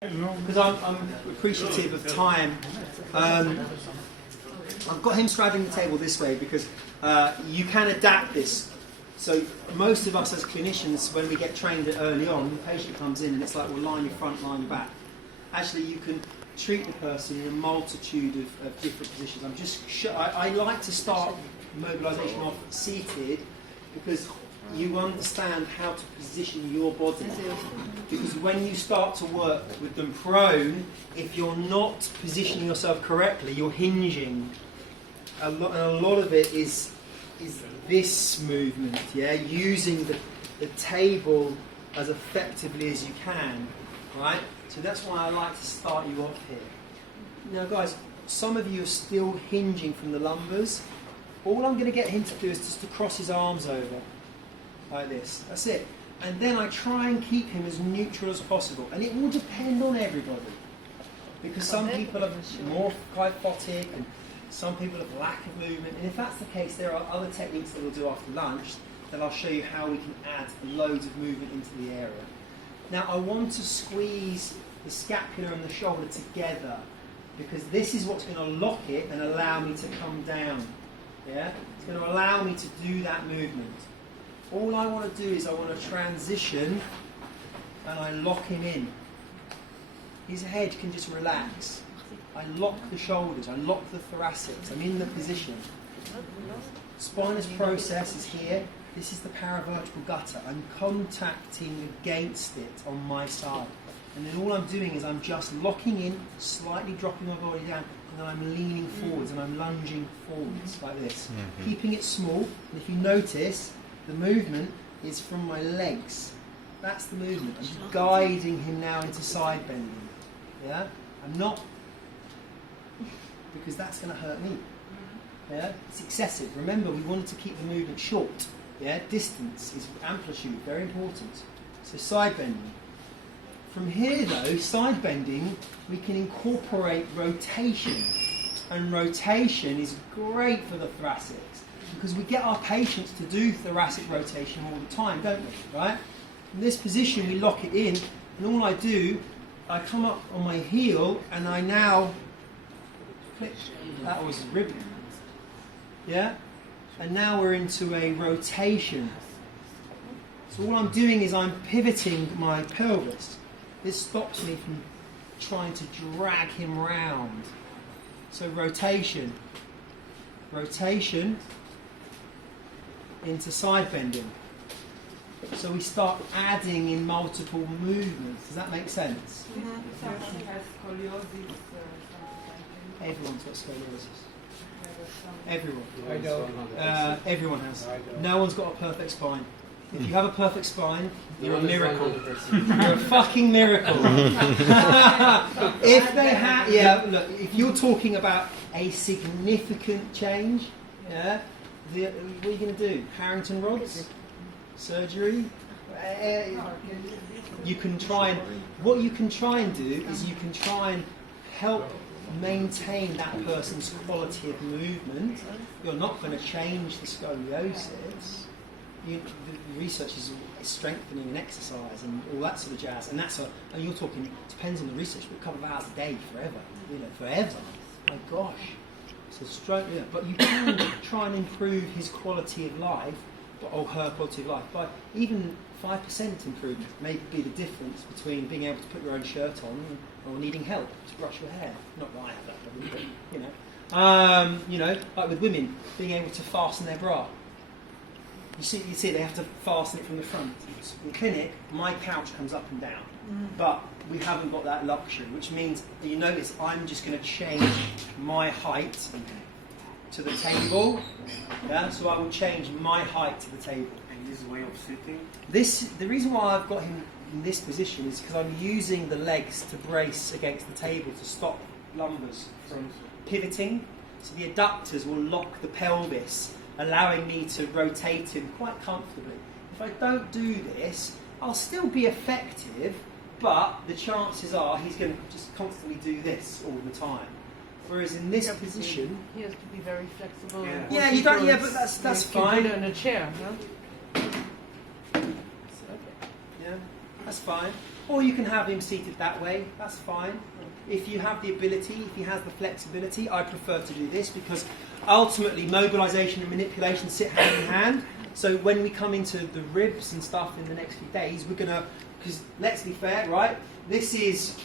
Because I'm appreciative of time. I've got him straddling the table this way because you can adapt this. So most of us as clinicians, when we get trained early on, the patient comes in and it's like, well, line your front, line your back. Actually, you can treat the person in a multitude of different positions. I like to start mobilisation off seated because you understand how to position your body. Because when you start to work with them prone, if you're not positioning yourself correctly, you're hinging. A lot of it is this movement, yeah, using the table as effectively as you can, right? So that's why I like to start you off here. Now, guys, some of you are still hinging from the lumbers. All I'm going to get him to do is just to cross his arms over. Like this, that's it. And then I try and keep him as neutral as possible. And it will depend on everybody. Because some people are more kyphotic and some people have lack of movement. And if that's the case, there are other techniques that we'll do after lunch that I'll show you how we can add loads of movement into the area. Now I want to squeeze the scapula and the shoulder together because this is what's going to lock it and allow me to come down. Yeah? It's going to allow me to do that movement. All I want to do is I want to transition and I lock him in. His head can just relax. I lock the shoulders, I lock the thoracics, I'm in the position. Spinous process is here. This is the paravertebral gutter. I'm contacting against it on my side. And then all I'm doing is I'm just locking in, slightly dropping my body down, and then I'm leaning forwards and I'm lunging forwards like this. Keeping it small, and if you notice, the movement is from my legs. That's the movement. I'm guiding him now into side bending. Yeah? I'm not, because that's going to hurt me. Yeah? It's excessive. Remember, we wanted to keep the movement short. Yeah? Distance is amplitude, very important. So side bending. From here though, side bending, we can incorporate rotation. And rotation is great for the thoracics. Because we get our patients to do thoracic rotation all the time, don't we? Right? In this position, we lock it in, and all I do, I come up on my heel, and I now click. That was ribbon. Yeah? And now we're into a rotation. So all I'm doing is I'm pivoting my pelvis. This stops me from trying to drag him round. So rotation. Rotation into side bending. So we start adding in multiple movements. Does that make sense? Everyone's got scoliosis. Everyone. Everyone has. No one's got a perfect spine. If you have a perfect spine, you're a miracle. You're a fucking miracle. If they have, yeah, look, if you're talking about a significant change, yeah, what are you going to do? Harrington rods? Surgery? You can try and, what you can try and do is you can try and help maintain that person's quality of movement. You're not going to change the scoliosis. The research is strengthening and exercise and all that sort of jazz. And and you're talking, depends on the research, but a couple of hours a day forever. Forever. My gosh. Yeah, but you can try and improve his quality of life, or her quality of life, by even 5% improvement may be the difference between being able to put your own shirt on or needing help to brush your hair. Not that I have that problem, but like with women, being able to fasten their bra. You see, they have to fasten it from the front. In clinic, my couch comes up and down, but we haven't got that luxury, which means, you notice, I'm just going to change my height to the table. Yeah? So I will change my height to the table. And this way of sitting? The reason why I've got him in this position is because I'm using the legs to brace against the table to stop lumbers from pivoting. So the adductors will lock the pelvis, allowing me to rotate him quite comfortably. If I don't do this, I'll still be effective, but the chances are he's going to just constantly do this all the time. Whereas in this position, he has to be very flexible. Yeah, you don't. Yeah, but that's fine. Put it in a chair, no? Yeah, that's fine. Or you can have him seated that way, that's fine. If you have the ability, if he has the flexibility, I prefer to do this because ultimately mobilisation and manipulation sit hand in hand. So when we come into the ribs and stuff in the next few days, we're going to, because let's be fair, right? This is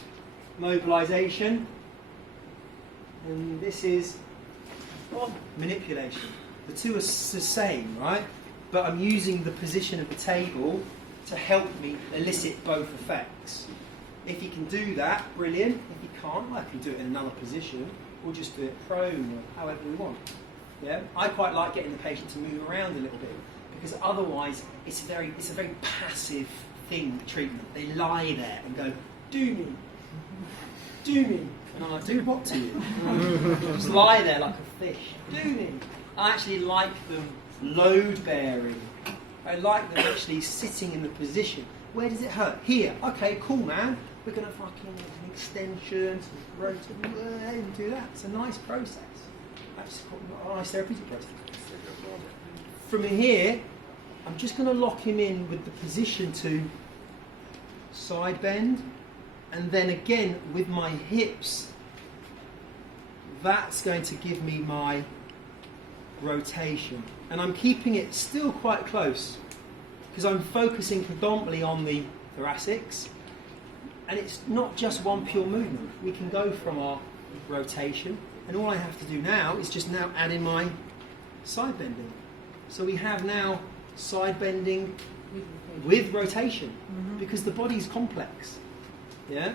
mobilisation and this is manipulation. The two are the same, right? But I'm using the position of the table to help me elicit both effects. If you can do that, brilliant. If you can't, I can do it in another position, or just do it prone, or however we want. Yeah, I quite like getting the patient to move around a little bit because otherwise it's a very passive thing. Treatment. They lie there and go, "Do me, do me," and I'm like, "Do what to you?" Just lie there like a fish. Do me. I actually like them load bearing. I like them actually sitting in the position. Where does it hurt? Here. Okay, cool, man. We're going to fucking make an extension, some rotate, and do that. It's a nice process. That's a nice therapeutic process. From here, I'm just going to lock him in with the position to side bend, and then again with my hips, that's going to give me my rotation. And I'm keeping it still quite close because I'm focusing predominantly on the thoracics, and it's not just one pure movement. We can go from our rotation, and all I have to do now is just now add in my side bending. So we have now side bending with rotation because the body's complex. Yeah,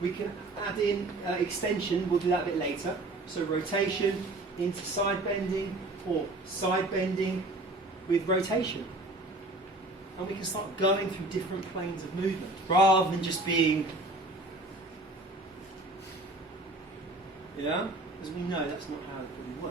we can add in extension. We'll do that a bit later. So rotation into side bending, or side bending with rotation. And we can start going through different planes of movement rather than just being, yeah, as we know that's not how it really works.